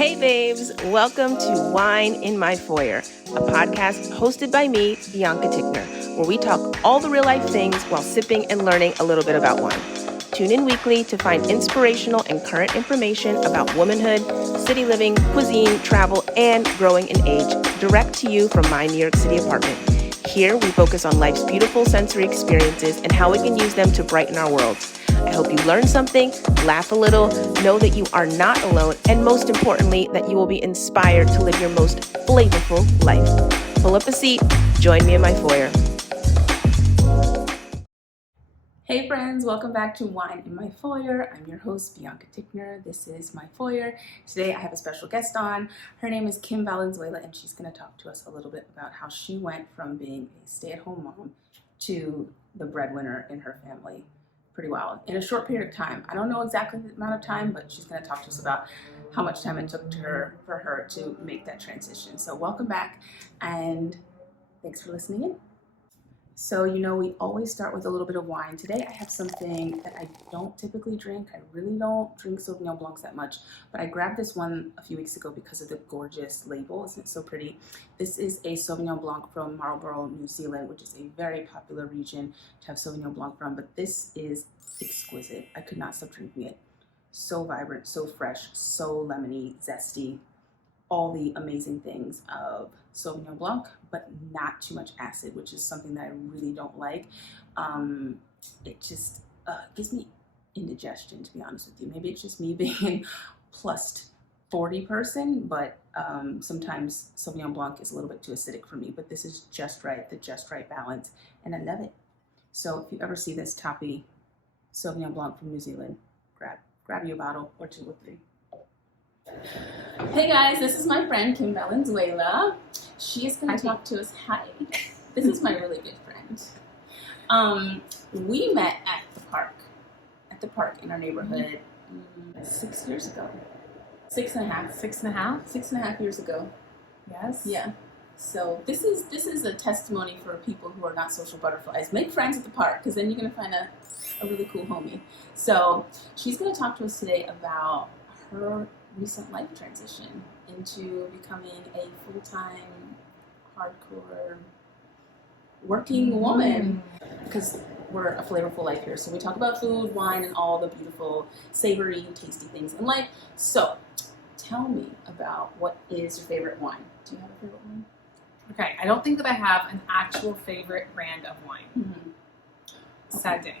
Hey babes, welcome to Wine in My Foyer, a podcast hosted by me, Bianca Tickner, where we talk all the real life things while sipping and learning a little bit about wine. Tune in weekly to find inspirational and current information about womanhood, city living, cuisine, travel, and growing in age, direct to you from my New York City apartment. Here we focus on life's beautiful sensory experiences and how we can use them to brighten our worlds. I hope you learn something, laugh a little, know that you are not alone, and most importantly, that you will be inspired to live your most flavorful life. Pull up a seat, join me in my foyer. Hey friends, welcome back to Wine in My Foyer. I'm your host, Bianca Tickner. This is My Foyer. Today I have a special guest on. Her name is Kim Valenzuela, and she's going to talk to us a little bit about how she went from being a stay-at-home mom to the breadwinner in her family. Pretty well in a short period of time. I don't know exactly the amount of time, but she's going to talk to us about how much time it took for her to make that transition. So welcome back, and thanks for listening in. So, we always start with a little bit of wine. Today I have something that I don't typically drink. I really don't drink Sauvignon Blancs that much, but I grabbed this one a few weeks ago because of the gorgeous label. Isn't it so pretty? This is a Sauvignon Blanc from Marlborough, New Zealand, which is a very popular region to have Sauvignon Blanc from, but this is exquisite. I could not stop drinking it. So vibrant, so fresh, so lemony, zesty, all the amazing things of Sauvignon Blanc, but not too much acid, which is something that I really don't like. It just gives me indigestion, to be honest with you. Maybe it's just me being plus 40 person, but sometimes Sauvignon Blanc is a little bit too acidic for me, but this is just right, the just right balance, and I love it. So if you ever see this toppy Sauvignon Blanc from New Zealand, grab you a bottle or two or three. Hey guys, this is my friend Kim Valenzuela. She is going to talk to us. Hi. This is my really good friend. We met at the park in our neighborhood 6 years ago. 6.5. 6.5? 6.5 years ago. Yes. Yeah. So this is a testimony for people who are not social butterflies. Make friends at the park, because then you're going to find a really cool homie. So she's going to talk to us today about her recent life transition into becoming a full-time, hardcore, working woman. Because we're a flavorful life here, so we talk about food, wine, and all the beautiful, savory, tasty things in life. So tell me about what is your favorite wine. Do you have a favorite wine? Okay, I don't think that I have an actual favorite brand of wine. Mm-hmm. Sad day.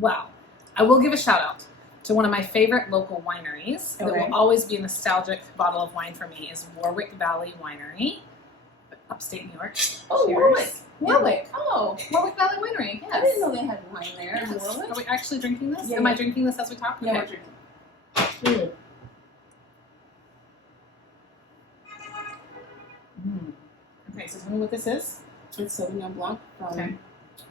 Well, I will give a shout out to one of my favorite local wineries that will always be a nostalgic bottle of wine for me is Warwick Valley Winery, upstate New York. Oh, Cheers. Warwick. Oh, Warwick Valley Winery, yes. I didn't know they had wine there in Yes. Warwick. Are we actually drinking this? Yeah, Am I drinking this as we talk? Yeah, Okay. we're drinking. Okay, so tell me what this is. It's Sauvignon Blanc from Okay.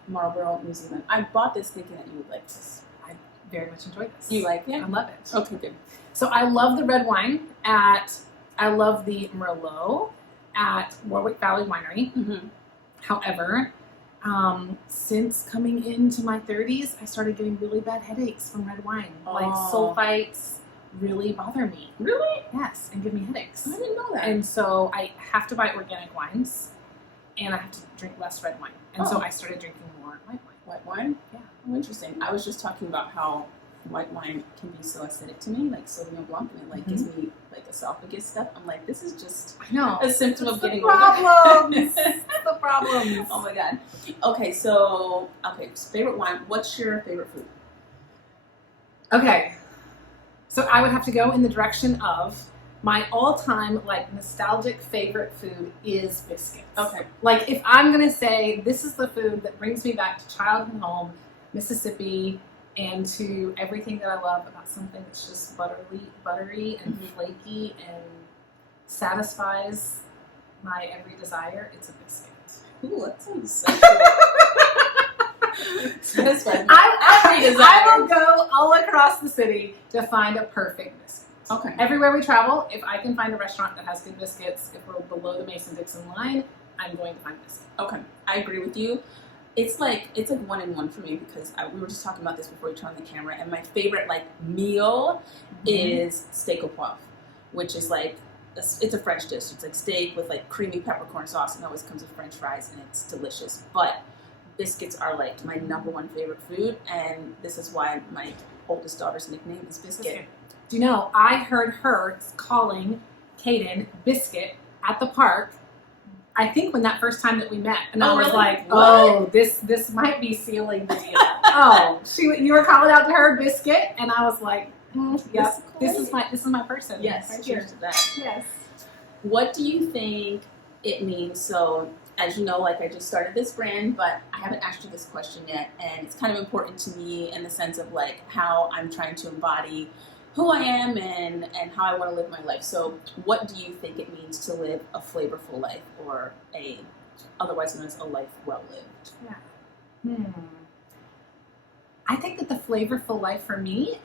Marlborough, New Zealand. I bought this thinking that you would like this. I very much enjoyed this. You like it? I love it. Okay, good. So I love the red wine I love the Merlot at Warwick Valley Winery. Mm-hmm. However, since coming into my 30s, I started getting really bad headaches from red wine. Like sulfites really bother me. Really? Yes, and give me headaches. I didn't know that. And so I have to buy organic wines, and I have to drink less red wine. And so I started drinking more white wine. White wine? Yeah. Oh, interesting. I was just talking about how white wine can be so acidic to me, like Sauvignon Blanc, and it gives me like esophagus stuff. I'm like, this is just a symptom of getting older. The problem. Oh my god. Okay, so favorite wine. What's your favorite food? Okay. So I would have to go in the direction of my all-time nostalgic favorite food is biscuits. Okay. Like if I'm gonna say this is the food that brings me back to childhood home, Mississippi, and to everything that I love about something that's just buttery and flaky and satisfies my every desire, it's a biscuit. Ooh, that sounds sexual. Satisfies I will go all across the city to find a perfect biscuit. Okay. Everywhere we travel, if I can find a restaurant that has good biscuits, if we're below the Mason-Dixon line, I'm going to find biscuits. Okay, I agree with you. It's like 1-in-1 for me because we were just talking about this before we turned on the camera, and my favorite meal is steak au poivre. which is like it's a French dish. It's like steak with like creamy peppercorn sauce, and it always comes with French fries, and it's delicious. But biscuits are like my number one favorite food, and this is why my oldest daughter's nickname is Biscuit. Do you know, I heard her calling Kaden Biscuit at the park, I think when that first time that we met, and I was really? like, What? oh, this might be sealing the deal. Oh, you were calling out to her Biscuit, and I was like, yep, this is my person. Yes, right cheers here. to that. Yes. What do you think it means? So, as you know, like I just started this brand, but I haven't asked you this question yet, and it's kind of important to me in the sense of like how I'm trying to embody who I am and how I want to live my life. So, what do you think it means to live a flavorful life, or otherwise known as a life well lived? Yeah. I think that the flavorful life for me,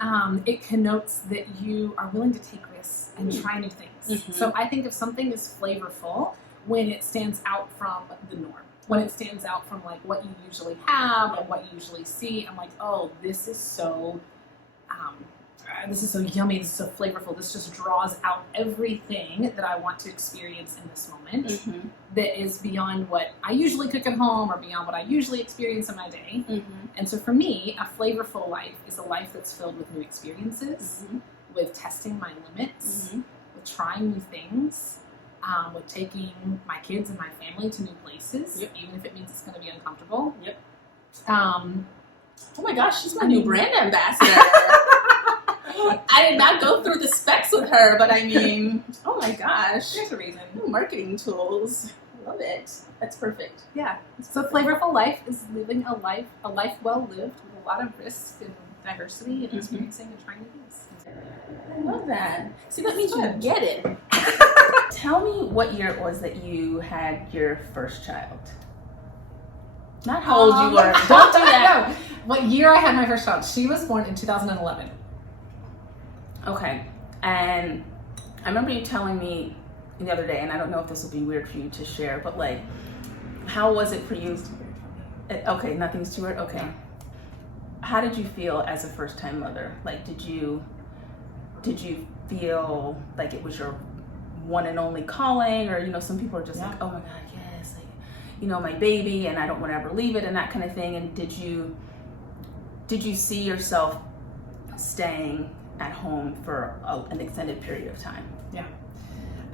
it connotes that you are willing to take risks and try new things. Mm-hmm. So I think if something is flavorful when it stands out from the norm, when it stands out from like what you usually have and what you usually see, I'm like, oh, this is so yummy, this is so flavorful, this just draws out everything that I want to experience in this moment that is beyond what I usually cook at home or beyond what I usually experience in my day. And so for me, a flavorful life is a life that's filled with new experiences, with testing my limits, with trying new things, with taking my kids and my family to new places, even if it means it's going to be uncomfortable. Oh my gosh, she's my new brand ambassador. I did not go through the specs with her, but I mean, oh my gosh. There's a reason. Marketing tools. Love it. That's perfect. Yeah. So flavorful life is living a life well lived with a lot of risk and diversity and experiencing and trying new things. I love that. See, that means you get it. Tell me what year it was that you had your first child. Not how old you were. Don't do that. No. What year I had my first child? She was born in 2011. Okay. And I remember you telling me the other day, and I don't know if this will be weird for you to share, but like, how was it for you? Okay, nothing's too weird? Okay. How did you feel as a first-time mother? Like, did you feel like it was your one and only calling? Or, you know, some people are just like, oh my God, yes, like, you know, my baby, and I don't want to ever leave it, and that kind of thing. And did you see yourself staying at home for an extended period of time? Yeah.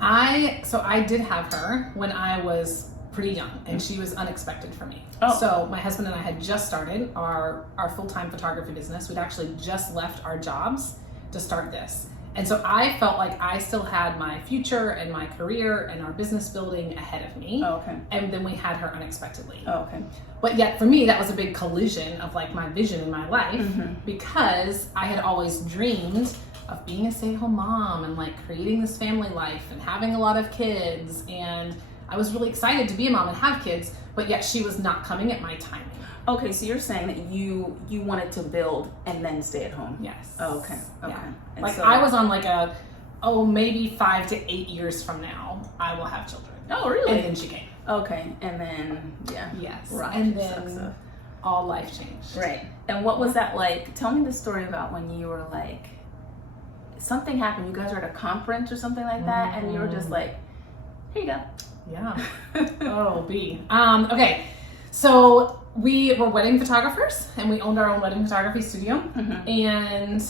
I did have her when I was pretty young, and she was unexpected for me. Oh. So my husband and I had just started our full-time photography business. We'd actually just left our jobs to start this. And so I felt like I still had my future and my career and our business building ahead of me. Oh, okay. And then we had her unexpectedly. Oh, okay. But yet for me, that was a big collision of like my vision in my life, because I had always dreamed of being a stay-at-home mom and like creating this family life and having a lot of kids. And I was really excited to be a mom and have kids, but yet she was not coming at my timing. Okay, so you're saying that you wanted to build and then stay at home? Yes. Oh, okay. Okay. Yeah. And Like so, I was on like maybe 5 to 8 years from now, I will have children. Oh, really? And then she came. Okay, and then Yes. Right. And then all life changed. Right. And what was that like? Tell me the story about when you were like, something happened. You guys were at a conference or something like that, and you were just like, here you go. Yeah. Oh, B. Okay. So we were wedding photographers, and we owned our own wedding photography studio. And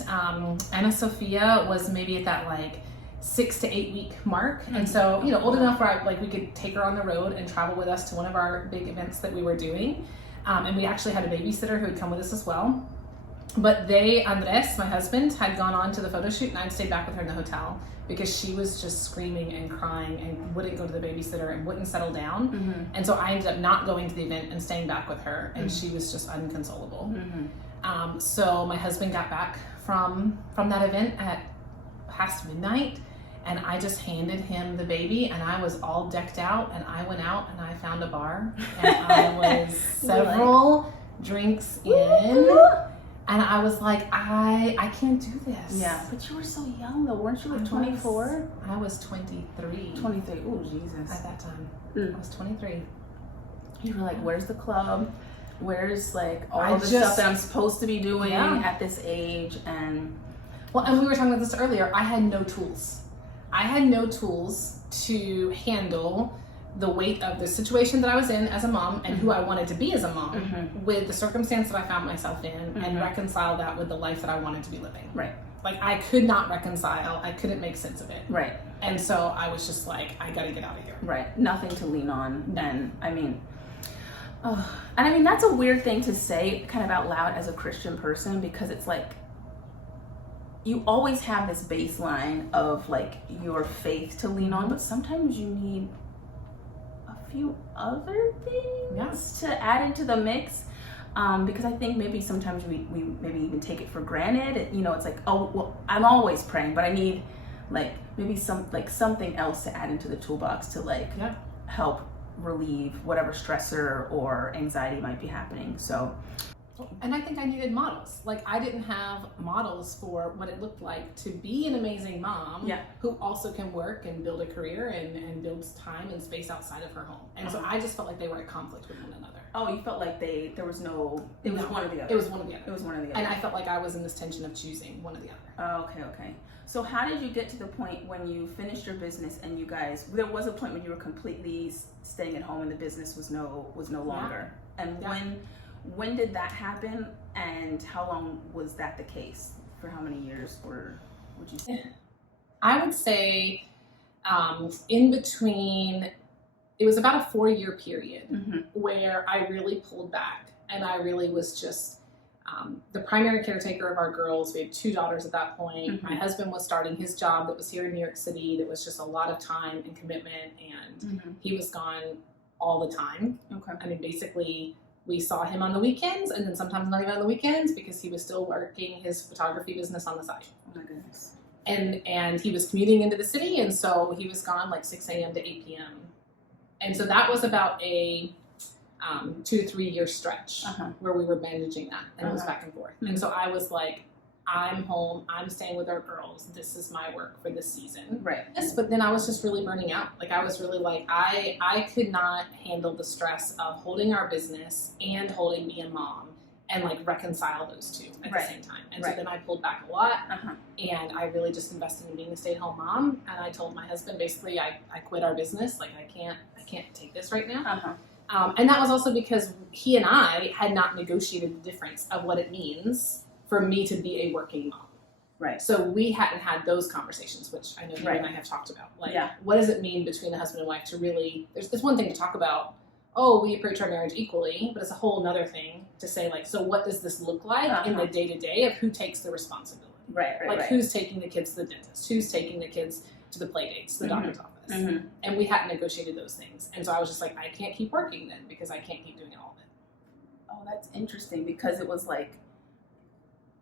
Anna Sophia was maybe at that like 6 to 8 week mark, and so old enough where we could take her on the road and travel with us to one of our big events that we were doing. And we actually had a babysitter who would come with us as well. But Andres, my husband, had gone on to the photo shoot, and I'd stayed back with her in the hotel because she was just screaming and crying and wouldn't go to the babysitter and wouldn't settle down. And so I ended up not going to the event and staying back with her, and she was just unconsolable. So my husband got back from that event at past midnight, and I just handed him the baby, and I was all decked out, and I went out and I found a bar, and I was several drinks in. And I was like, I can't do this. Yeah, but you were so young though, weren't you? Like 24? I was 23. 23. Oh, Jesus. At that time, I was 23. You were like, where's the club? Where's like all the stuff that I'm supposed to be doing at this age? And we were talking about this earlier. I had no tools. I had no tools to handle the weight of the situation that I was in as a mom and who I wanted to be as a mom with the circumstance that I found myself in and reconcile that with the life that I wanted to be living. Right. Like, I could not reconcile. I couldn't make sense of it. Right. And so I was just like, I gotta get out of here. Right. Nothing to lean on. And I mean, that's a weird thing to say kind of out loud as a Christian person, because it's like, you always have this baseline of like your faith to lean on, but sometimes you need a few other things to add into the mix. Because I think maybe sometimes we maybe even take it for granted. You know, it's like, oh, well, I'm always praying, but I need like maybe something else to add into the toolbox to like help relieve whatever stressor or anxiety might be happening. So, and I think I needed models. Like, I didn't have models for what it looked like to be an amazing mom who also can work and build a career and builds time and space outside of her home. And so I just felt like they were at conflict with one another. Oh, you felt like it was one or the other. It was one or the other. It was one or the other. And I felt like I was in this tension of choosing one or the other. Oh, okay. So how did you get to the point when you finished your business and you guys, there was a point when you were completely staying at home and the business was no longer. And when did that happen, and how long was that the case? For how many years, or would you say? I would say in between, it was about a 4-year period where I really pulled back, and I really was just the primary caretaker of our girls. We had 2 daughters at that point. My husband was starting his job that was here in New York City that was just a lot of time and commitment, and he was gone all the time. Okay. I mean, basically, we saw him on the weekends, and then sometimes not even on the weekends, because he was still working his photography business on the side. Oh my goodness. And he was commuting into the city, and so he was gone like 6 a.m. to 8 p.m. And so that was about a 2 to 3 year stretch where we were managing that, and it was back and forth. And so I was like, I'm home, I'm staying with our girls, this is my work for this season. Right. Yes, but then I was just really burning out. Like, I was really like, I could not handle the stress of holding our business and holding being a mom and like reconcile those two at the same time. And so then I pulled back a lot, and I really just invested in being a stay-at-home mom. And I told my husband, basically, I quit our business. Like, I can't take this right now. And that was also because he and I had not negotiated the difference of what it means for me to be a working mom. Right. So we hadn't had those conversations, which I know you and I have talked about. Like, what does it mean between a husband and wife to really, it's one thing to talk about, oh, we approach our marriage equally, but it's a whole nother thing to say, like, so what does this look like in the day-to-day of who takes the responsibility? Right. Who's taking the kids to the dentist? Who's taking the kids to the play dates, the doctor's office? And we hadn't negotiated those things. And so I was just like, I can't keep working then, because I can't keep doing all of it. Oh, that's interesting, because it was like,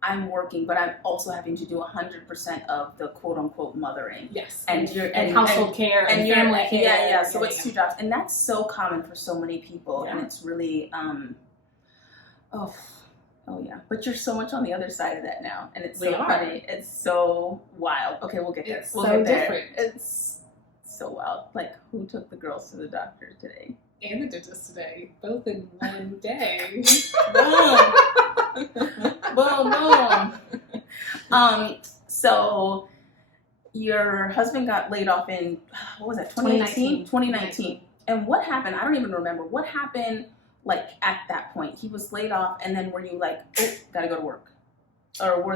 I'm working, but I'm also having to do 100% of the quote unquote mothering. Yes. And household care and family care. Yeah. So it's 2 jobs. And that's so common for so many people. Yeah. And it's really, oh yeah. But you're so much on the other side of that now. And it's so funny. It's so wild. Okay, we'll get there. It's so different. It's so wild. Like, who took the girls to the doctor today? And the dentist today. Both in one day. Boom. So your husband got laid off in, what was that, 2019. And what happened? I don't even remember. What happened, like, at that point? He was laid off, and then were you like, oh, gotta go to work? Or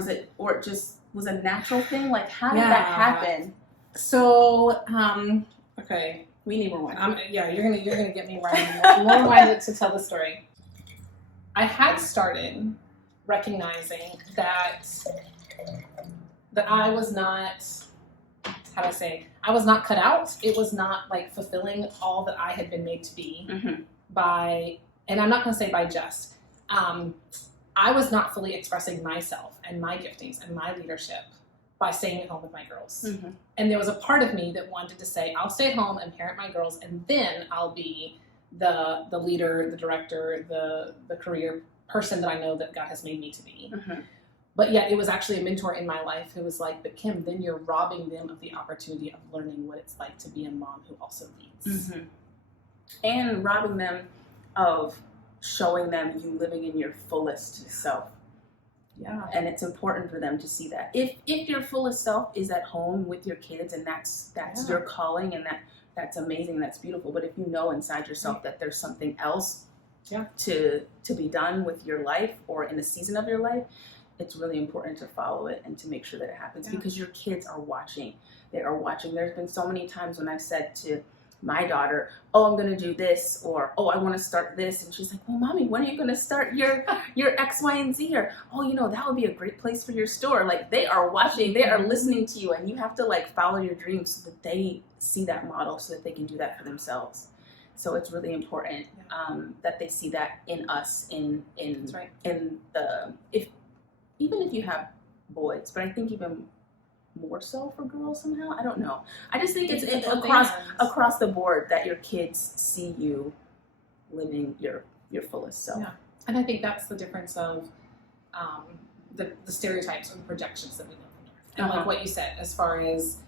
it just was a natural thing? Like, how did that happen? So, okay. We need more wine. You're gonna get me more wine to tell the story. I had started recognizing that I was not, how do I say, I was not cut out. It was not like fulfilling all that I had been made to be by, and I'm not gonna say by just, I was not fully expressing myself and my giftings and my leadership by staying at home with my girls. And there was a part of me that wanted to say, I'll stay at home and parent my girls, and then I'll be the leader, the director, the career person that I know that God has made me to be. But yet it was actually a mentor in my life who was like, but Kim, then you're robbing them of the opportunity of learning what it's like to be a mom who also leads. And robbing them of showing them you living in your fullest self. Yeah. And it's important for them to see that. If your fullest self is at home with your kids and that's your calling, and that's amazing, that's beautiful. But if you know inside yourself that there's something else to be done with your life or in a season of your life, it's really important to follow it and to make sure that it happens because your kids are watching. They are watching. There's been so many times when I've said to my daughter, oh, I'm going to do this, or, oh, I want to start this. And she's like, well, mommy, when are you going to start your X, Y, and Z? Or, oh, you know, that would be a great place for your store. Like, they are watching, they are listening to you, and you have to like follow your dreams so that they see that model so that they can do that for themselves. So it's really important that they see that in us, in the, even if you have boys, but I think even more so for girls somehow. I don't know. I just think it's across the board that your kids see you living your fullest self. Yeah. And I think that's the difference of the stereotypes or the projections that we live under. And like what you said, as far as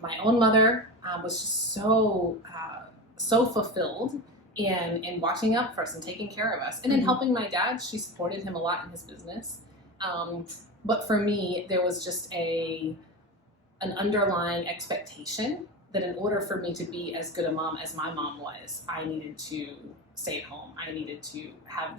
my own mother was just so fulfilled in watching out for us and taking care of us. And in helping my dad, she supported him a lot in his business. But for me, there was just an underlying expectation that in order for me to be as good a mom as my mom was, I needed to stay at home. I needed to have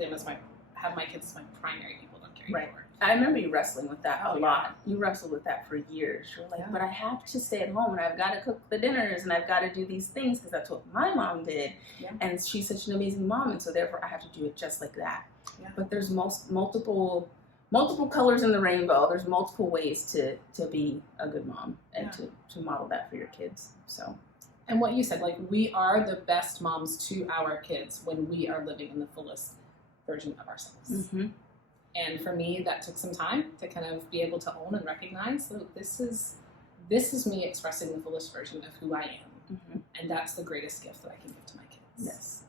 my kids as my primary people to care for. I remember you wrestling with that a lot. You wrestled with that for years. You're like, but I have to stay at home and I've got to cook the dinners and I've got to do these things because that's what my mom did. Yeah. And she's such an amazing mom, and so therefore I have to do it just like that. Yeah. But there's multiple colors in the rainbow. There's multiple ways to be a good mom and to model that for your kids. So, and what you said, like, we are the best moms to our kids when we are living in the fullest version of ourselves. Mm-hmm. And for me, that took some time to kind of be able to own and recognize that this is me expressing the fullest version of who I am. Mm-hmm. And that's the greatest gift that I can give to my kids. Yes.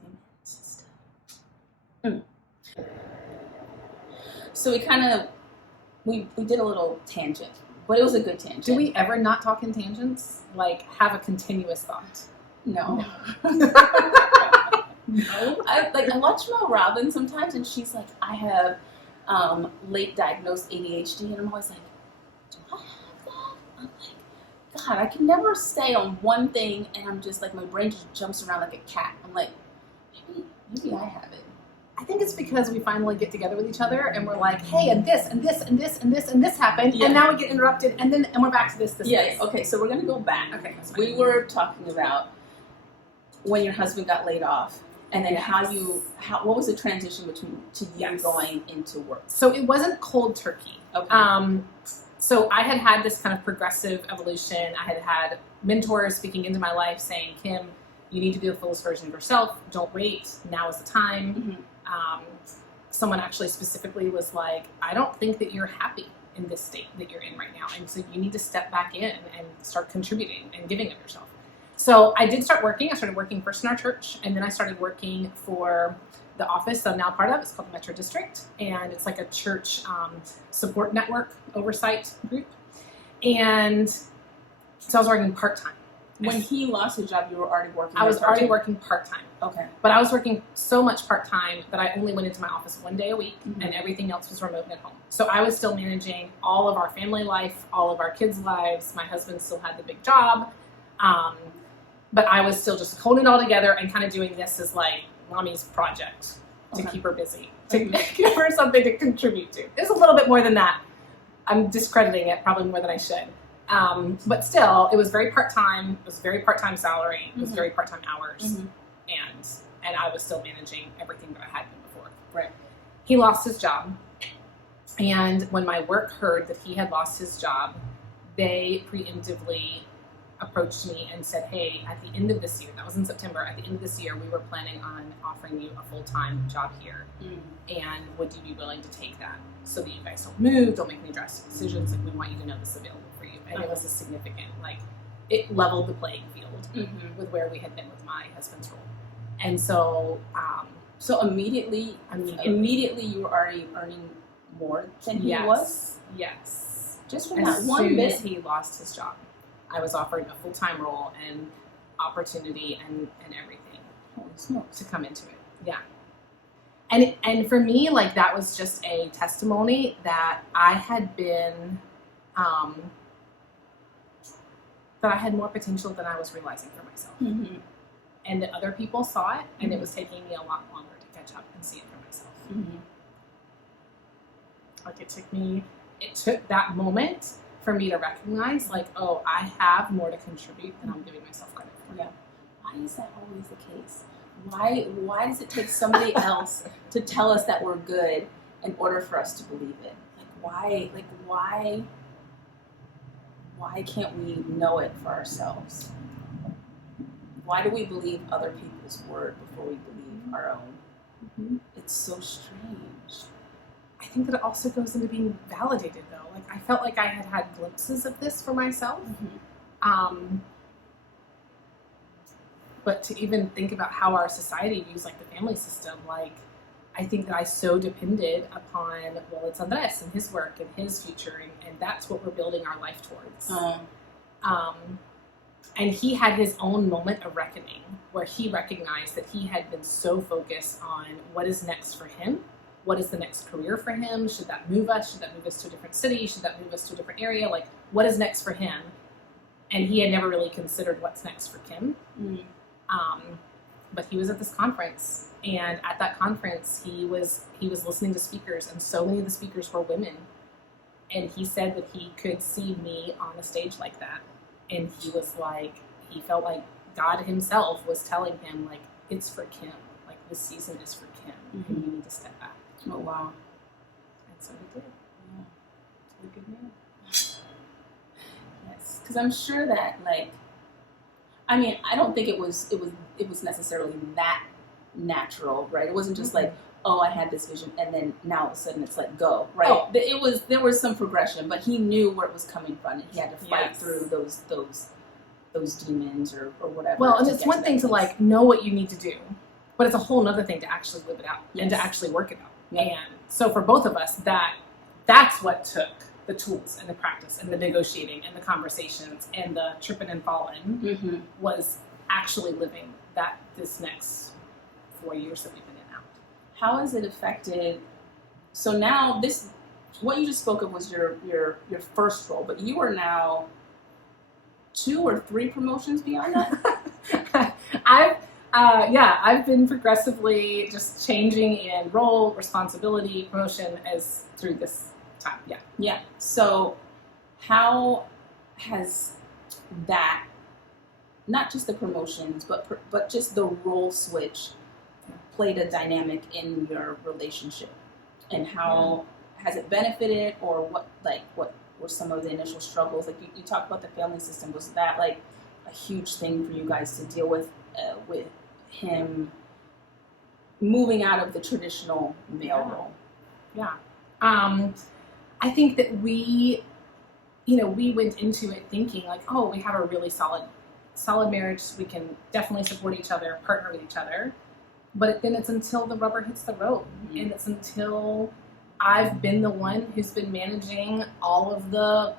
So we did a little tangent, but it was a good tangent. Do we ever not talk in tangents? Like, have a continuous thought? No. No. I watch Mel Robbins sometimes, and she's like, I have late diagnosed ADHD, and I'm always like, do I have that? I'm like, God, I can never stay on one thing, and I'm just like, my brain just jumps around like a cat. I'm like, maybe I have it. I think it's because we finally get together with each other and we're like, hey, and this and this and this and this and this happened, and now we get interrupted, and we're back to this. Okay, so we're gonna go back. Okay, we were talking about when your husband got laid off, and then what was the transition between you going into work? So it wasn't cold turkey. Okay. So I had this kind of progressive evolution. I had mentors speaking into my life saying, Kim, you need to be the fullest version of yourself. Don't wait. Now is the time. Mm-hmm. Someone actually specifically was like, I don't think that you're happy in this state that you're in right now. And so you need to step back in and start contributing and giving of yourself. So I did start working. I started working first in our church, and then I started working for the office I'm now part of. It's called the Metro District, and it's like a church support network oversight group. And so I was working part-time. When he lost his job, you were already working? I was already working part-time. Okay. But I was working so much part-time that I only went into my office one day a week, and everything else was remote and at home. So I was still managing all of our family life, all of our kids' lives. My husband still had the big job. But I was still just holding it all together and kind of doing this as like mommy's project to keep her busy, to give her something to contribute to. It's a little bit more than that. I'm discrediting it probably more than I should. But still, it was very part-time. It was very part-time salary. It was very part-time hours. Mm-hmm. And I was still managing everything that I had been before. Right. He lost his job. And when my work heard that he had lost his job, they preemptively approached me and said, hey, at the end of this year, that was in September, at the end of this year, we were planning on offering you a full-time job here. And would you be willing to take that so that you guys don't move, don't make any drastic decisions, like we want you to know this is available for you. And it was a significant, like, it leveled the playing field with where we had been with my husband's role. And so, immediately you were already earning more than he was? Yes. Just from that one bit. As soon as he lost his job, I was offered a full-time role and opportunity and everything to come into it. Yeah. And for me, like, that was just a testimony that I had been, that I had more potential than I was realizing for myself. Mm-hmm. And that other people saw it, and it was taking me a lot longer to catch up and see it for myself. Mm-hmm. Like, it took that moment for me to recognize, like, oh, I have more to contribute than I'm giving myself credit for. Yeah. Why is that always the case? Why does it take somebody else to tell us that we're good in order for us to believe it? Why can't we know it for ourselves? Why do we believe other people's word before we believe our own? Mm-hmm. It's so strange. I think that it also goes into being validated, though. Like, I felt like I had glimpses of this for myself. Mm-hmm. But to even think about how our society views, like, the family system, like, I think that I so depended upon, well, it's Andres and his work and his future, and that's what we're building our life towards. And he had his own moment of reckoning where he recognized that he had been so focused on what is next for him. What is the next career for him? Should that move us? Should that move us to a different city? Should that move us to a different area? Like, what is next for him? And he had never really considered what's next for Kim. Mm. But he was at this conference, and at that conference, he was listening to speakers, and so many of the speakers were women. And he said that he could see me on a stage like that, and he was like, he felt like God himself was telling him, like, it's for Kim. Like, this season is for Kim, Mm-hmm. and you need to step back. Oh, wow. And so he did. Yeah. What a good man. Yes, because I'm sure that, like, I mean, I don't think it was necessarily that natural, right? It wasn't just like, oh, I had this vision, and then now all of a sudden it's like, go, right? Oh. There was some progression, but he knew where it was coming from, and he had to fight Yes. through those demons or whatever. Well, and to it's get one to thing that to, place. like, know what you need to do, but it's a whole other thing to actually live it out and to Yes. actually work it out. Yeah. And so for both of us, that's what took the tools and the practice and the negotiating and the conversations and the tripping and falling Mm-hmm. was actually living this next 4 years that we've been in now. How has it affected? So now what you just spoke of was your first role, but you are now 2 or 3 promotions beyond that. I've been progressively just changing in role, responsibility, promotion as through this time. Yeah. Yeah. So how has that, not just the promotions, but just the role switch played a dynamic in your relationship? And how has it benefited, or what were some of the initial struggles? Like you talked about the family system. Was that like a huge thing for you guys to deal with him moving out of the traditional male role? Yeah. I think that we went into it thinking like, oh, we have a really solid marriage. We can definitely support each other, partner with each other. But then it's until the rubber hits the road, Mm-hmm. and it's until I've been the one who's been managing all of the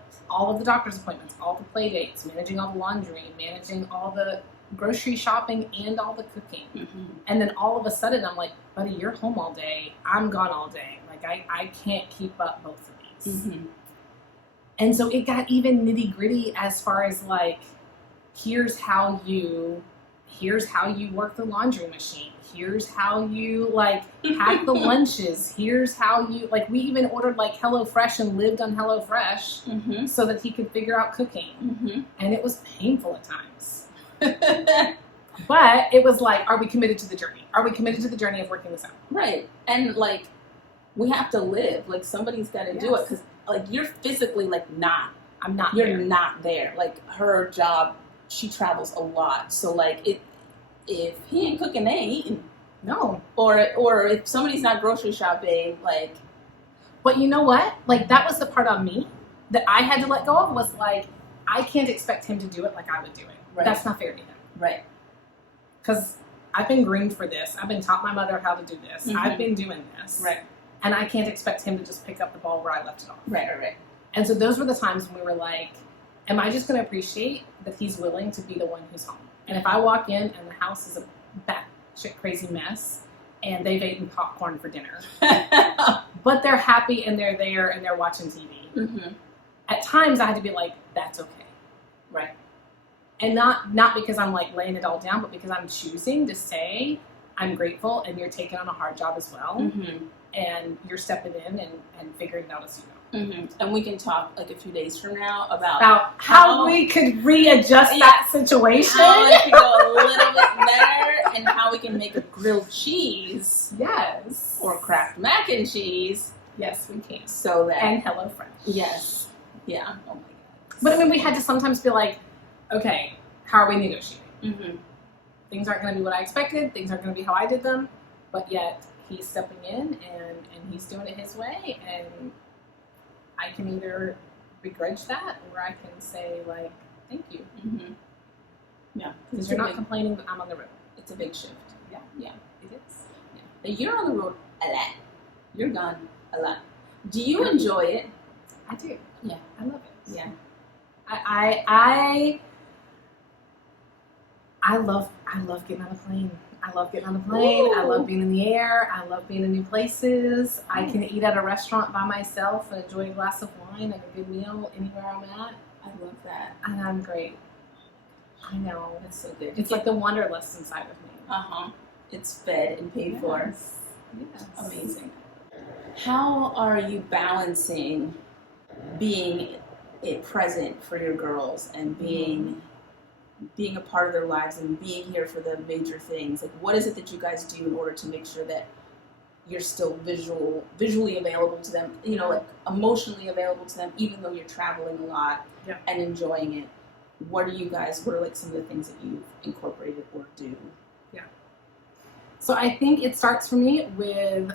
doctor's appointments, all the play dates, managing all the laundry, managing all the grocery shopping and all the cooking. Mm-hmm. And then all of a sudden I'm like, buddy, you're home all day. I'm gone all day. Like I can't keep up both of these. Mm-hmm. And so it got even nitty gritty as far as like, here's how you work the laundry machine. Here's how you like pack the lunches. Here's how you like, we even ordered like HelloFresh and lived on HelloFresh Mm-hmm. so that he could figure out cooking. Mm-hmm. And it was painful at times. But it was like, are we committed to the journey? Are we committed to the journey of working this out? Right. And like, we have to live. Like, somebody's got to do it, because like you're physically like not. I'm not You're there. not there. Like, her job, she travels a lot. So like, if he ain't cooking, they ain't eating. No. Or if somebody's not grocery shopping, like. But you know what? Like, that was the part on me that I had to let go of, was like, I can't expect him to do it like I would do it. Right. That's not fair to him. Right. Because I've been groomed for this. I've been taught my mother how to do this. Mm-hmm. I've been doing this. Right. And I can't expect him to just pick up the ball where I left it off. Right. And so those were the times when we were like, am I just going to appreciate that he's willing to be the one who's home? And if I walk in and the house is a batshit crazy mess, and they've eaten popcorn for dinner. But they're happy and they're there and they're watching TV. Mm-hmm. At times I had to be like, that's okay. Right. And not because I'm like laying it all down, but because I'm choosing to say, I'm grateful and you're taking on a hard job as well. Mm-hmm. And you're stepping in and figuring it out as you go. Mm-hmm. And we can talk like a few days from now about how we could readjust that situation. How it can go a little bit better and how we can make a grilled cheese. Yes. Or Kraft mac and cheese. Yes, we can. So that. And HelloFresh. Yes. Yeah. Oh my God. But I mean, we had to sometimes be like, okay, how are we negotiating? Mm-hmm. Things aren't going to be what I expected. Things aren't going to be how I did them. But yet, he's stepping in and he's doing it his way. And I can either begrudge that or I can say, like, thank you. Mm-hmm. Yeah. Because you're not complaining that I'm on the road. It's a big shift. Yeah. Yeah. It is. Yeah. But you're on the road a lot. You're gone a lot. Do you enjoy it? I do. Yeah. I love it. Yeah. I love getting on a plane. I love getting on a plane. Ooh. I love being in the air. I love being in new places. I can eat at a restaurant by myself and enjoy a glass of wine and a good meal anywhere I'm at. I love that. And I'm great. I know. That's so good. It's like the wanderlust inside of me. Uh-huh. It's fed and paid for. Yes. Amazing. How are you balancing being present for your girls and being a part of their lives and being here for the major things? Like, what is it that you guys do in order to make sure that you're still visually available to them, you know, like emotionally available to them, even though you're traveling a lot and enjoying it? What are like some of the things that you've incorporated or do? Yeah. So I think it starts for me with,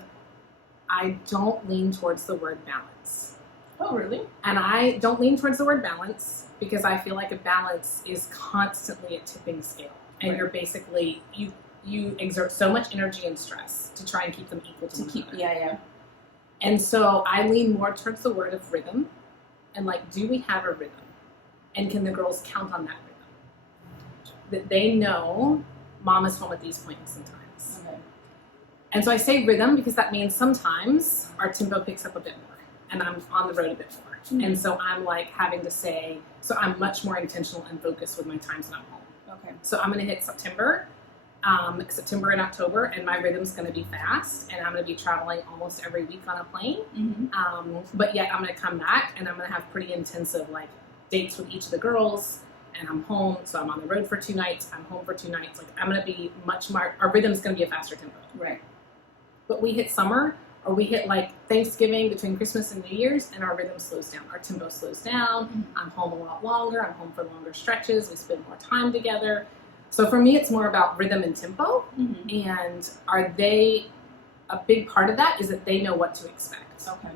I don't lean towards the word balance. Oh, really? And I don't lean towards the word balance because I feel like a balance is constantly a tipping scale. And Right. you're basically, you exert so much energy and stress to try and keep them equal to one another. Yeah. And so I lean more towards the word of rhythm. And like, do we have a rhythm? And can the girls count on that rhythm? That they know mom is home at these points in times. Okay. And so I say rhythm because that means sometimes our tempo picks up a bit more and I'm on the road a bit more. Mm-hmm. And so I'm like having to say, so I'm much more intentional and focused with my times when I'm home. Okay. So I'm going to hit September and October, and my rhythm's going to be fast, and I'm going to be traveling almost every week on a plane. Mm-hmm. But yet I'm going to come back and I'm going to have pretty intensive like dates with each of the girls, and I'm home. So I'm on the road for 2 nights. I'm home for 2 nights. Like I'm going to be much more, our rhythm's going to be a faster tempo. Right. But we hit summer, or we hit like Thanksgiving between Christmas and New Year's, and our rhythm slows down. Our tempo slows down. Mm-hmm. I'm home a lot longer. I'm home for longer stretches. We spend more time together. So for me, it's more about rhythm and tempo. Mm-hmm. And a big part of that is that they know what to expect. Okay.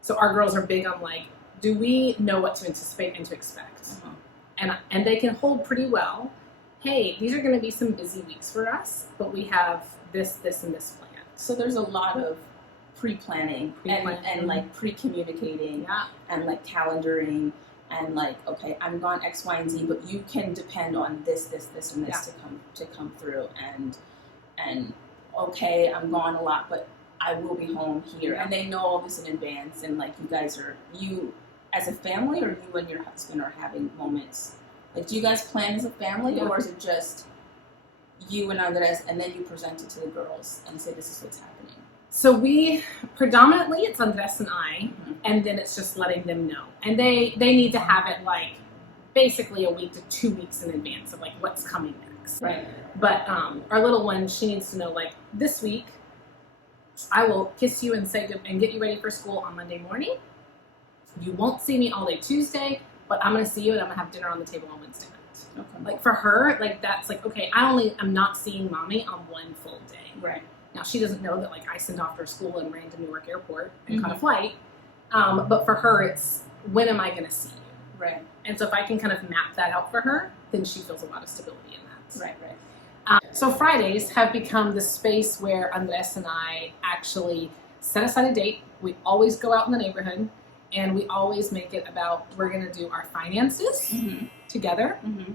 So our girls are big on like, do we know what to anticipate and to expect? Uh-huh. And they can hold pretty well. Hey, these are going to be some busy weeks for us, but we have this, and this planned. So there's a lot of pre-planning. And like pre-communicating and like calendaring and like, okay, I'm gone X, Y, and Z, but you can depend on this, and this to come through and okay, I'm gone a lot, but I will be home here. Yeah. And they know all this in advance, and like you as a family, or you and your husband are having moments. Like, do you guys plan as a family, or is it just you and Andres, and then you present it to the girls and say, this is what's happening? So we, predominantly, it's Andres and I, Mm-hmm. and then it's just letting them know. And they need to have it, like, basically a week to 2 weeks in advance of, like, what's coming next. Right. But our little one, she needs to know, like, this week, I will kiss you and say and get you ready for school on Monday morning. You won't see me all day Tuesday, but I'm going to see you, and I'm going to have dinner on the table on Wednesday night. Okay. Like, for her, like, that's like, okay, I'm not seeing mommy on one full day. Right. Now, she doesn't know that, like, I sent off her school and ran to Newark Airport and caught a flight. But for her, it's, when am I going to see you? Right. And so if I can kind of map that out for her, then she feels a lot of stability in that. Right. So Fridays have become the space where Andres and I actually set aside a date. We always go out in the neighborhood, and we always make it about, we're going to do our finances together, Mm-hmm.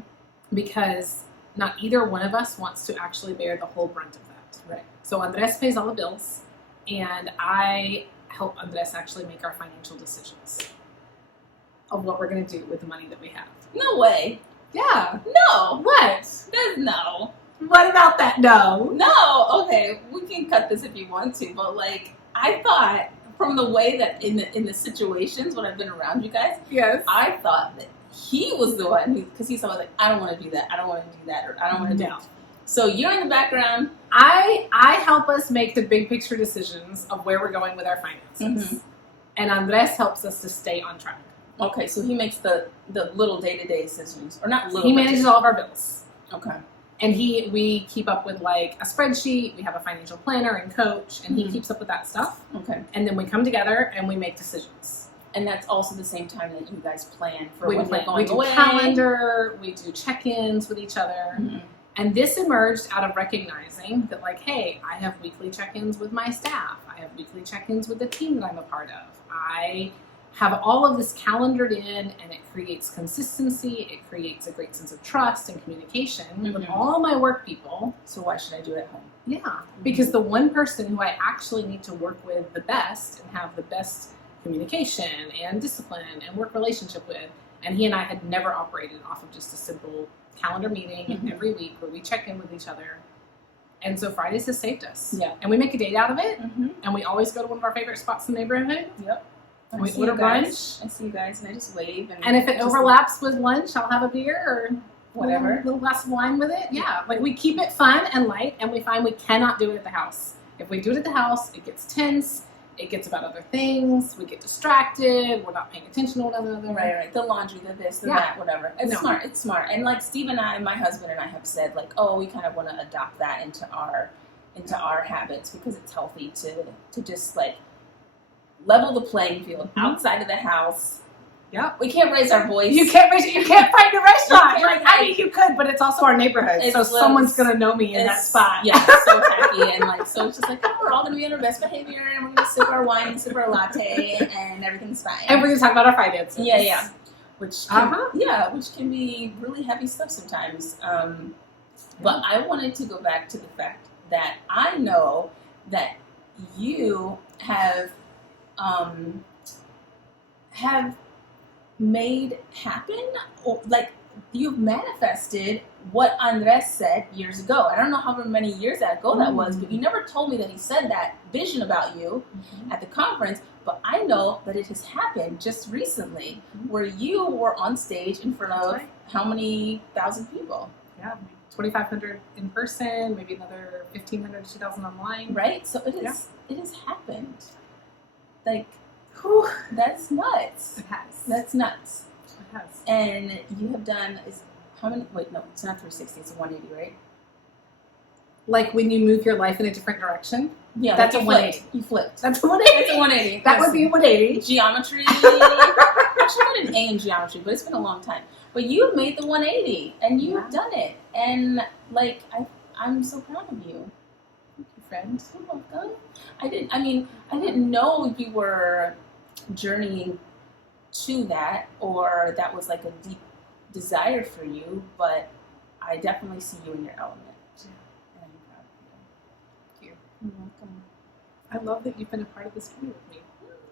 because not either one of us wants to actually bear the whole brunt of that. Right. So Andres pays all the bills, and I help Andres actually make our financial decisions of what we're going to do with the money that we have. No way. Yeah. No. What? There's no. What about that? No. No. Okay, we can cut this if you want to, but like I thought from the way that in the situations when I've been around you guys, Yes. I thought that he was the one because he's always like, I don't want to do that, I don't want to do that, or I don't want to do No. it. So you're in the background. I help us make the big picture decisions of where we're going with our finances. And Andres helps us to stay on track. Okay, so he makes the little day-to-day decisions, or not little. He manages all of our bills. Okay. And we keep up with like a spreadsheet. We have a financial planner and coach, and he keeps up with that stuff. Okay. And then we come together and we make decisions. And that's also the same time that you guys plan for We when plan. you're going We do away. calendar. We do check-ins with each other. And this emerged out of recognizing that, like, hey, I have weekly check-ins with my staff. I have weekly check-ins with the team that I'm a part of. I have all of this calendared in, and it creates consistency. It creates a great sense of trust and communication with all my work people. So why should I do it at home? Yeah, because the one person who I actually need to work with the best and have the best communication and discipline and work relationship with, and he and I had never operated off of just a simple calendar meeting every week where we check in with each other. And so Fridays has saved us. Yeah. And we make a date out of it, and we always go to one of our favorite spots in the neighborhood. Yep. We order brunch. I see you guys, and I just wave. And if it overlaps with lunch, I'll have a beer or whatever, a little glass of wine with it. Yeah, like we keep it fun and light, and we find we cannot do it at the house. If we do it at the house, it gets tense. It gets about other things. We get distracted. We're not paying attention to one another. Right. The laundry, the this, the that, whatever. It's smart. It's smart. And like Steve and I, my husband and I have said, like, oh, we kind of want to adopt that into our habits because it's healthy to just like level the playing field outside of the house. Yeah, we can't raise our voice. You can't find a restaurant. Like, I mean, you could, but it's also our neighborhood, so someone's gonna know me in that spot. Yeah, so happy and like so. It's just like, oh, we're all gonna be on our best behavior, and we're gonna sip our wine and sip our latte, and everything's fine. And we're gonna talk about our finances. Yeah. Which can be really heavy stuff sometimes. But I wanted to go back to the fact that I know that you have made happen, or like you've manifested what Andres said years ago. I don't know how many years ago that was, but you never told me that he said that vision about you at the conference. But I know that it has happened just recently, where you were on stage in front of how many thousand people? Yeah, 2,500 in person, maybe another 1,500 to 2,000 online. Right. So it is. It has happened. Like, whew, that's nuts. It has. That's nuts. It has. And you have done how many? Wait, no, it's not 360. It's a 180, right? Like when you move your life in a different direction. Yeah, that's like a 180. You flipped. That's a 180. It's a 180. That would be a 180. Geometry. I should have got an A in geometry, but it's been a long time. But you made the 180, and you've done it. And like, I'm so proud of you. Thank you, friend. You're welcome. I didn't know you were journeying to that, or that was like a deep desire for you. But I definitely see you in your element. And I'm proud of you. Thank you. You're welcome. I love that you've been a part of this journey with me.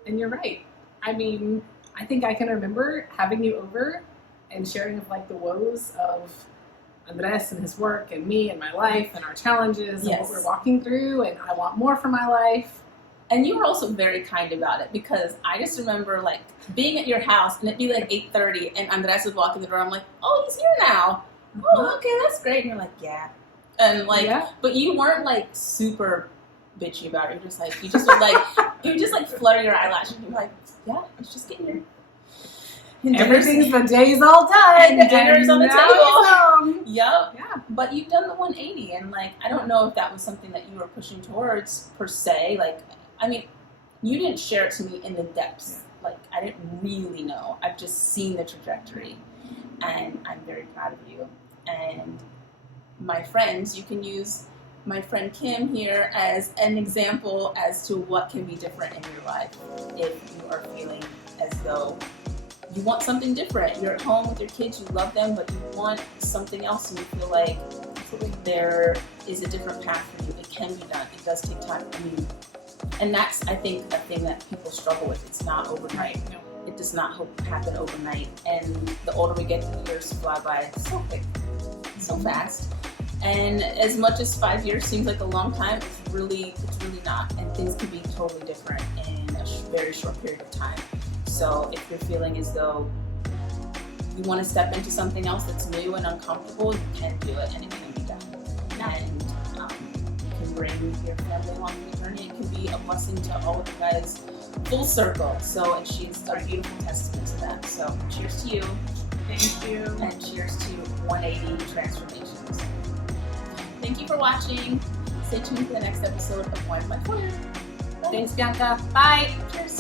And you're right. I mean, I think I can remember having you over and sharing of like the woes of Andres and his work and me and my life and our challenges and what we're walking through, and I want more for my life. And you were also very kind about it, because I just remember like being at your house and it'd be like 8:30 and Andres was walking the door. I'm like, oh, he's here now. Oh, okay, that's great. And you're like, yeah. And like, but you weren't like super bitchy about it. You just would like, you would just like flutter your eyelash and you're like, yeah, it's just getting here. Everything's the day's all done. And dinner's on the table. Yep. Yeah. But you've done the 180, and like, I don't know if that was something that you were pushing towards per se. Like, I mean, you didn't share it to me in the depths. Like, I didn't really know. I've just seen the trajectory, and I'm very proud of you. And my friends, you can use my friend Kim here as an example as to what can be different in your life if you are feeling as though you want something different. You're at home with your kids, you love them, but you want something else, and you feel like Absolutely. There is a different path for you. It can be done. It does take time. I mean, and that's, I think, a thing that people struggle with. It's not overnight. No. It does not happen overnight. And the older we get, the years fly by so quick, so fast. And as much as 5 years seems like a long time, it's really not. And things can be totally different in a very short period of time. So if you're feeling as though you want to step into something else that's new and uncomfortable, you can do it, and it can be done. Yeah. And you can bring your family along the journey. It can be a blessing to all of you guys, full circle. So, and she's a beautiful testament to that. So, cheers to you. Thank you. And cheers to 180 transformations. Thank you for watching. Stay tuned for the next episode of Wine in My Foyer. Thanks, Bianca. Bye. Cheers.